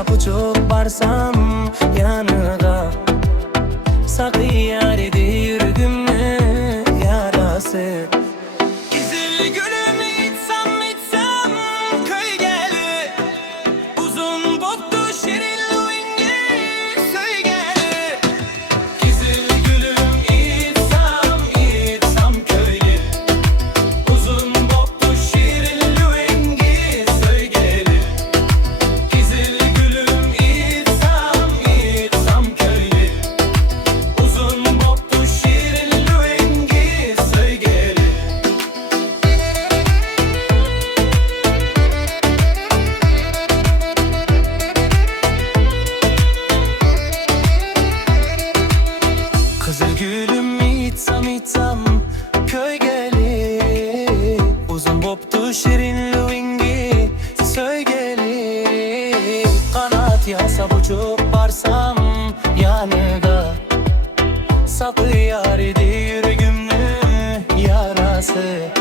sapucuk barsam yanına. Sakı yar idi yüreğimin yarası. Güzel gülüm itsam itsam köy geli. Uzun botlu şirin luingi söy geli. Güzel gülüm itsam itsam köyli. Uzun botlu şirin luingi söy geli. Güzel gülüm itsam itsam köyli. Uzun botlu şirin luingi söy geli. Kızıl gülüm itsam itsam köy geli. Uzun boptu şirin luingi söy geli. Kanat ya sabucuk barsam yanında. Sakı yar idi yüreğimin yarası.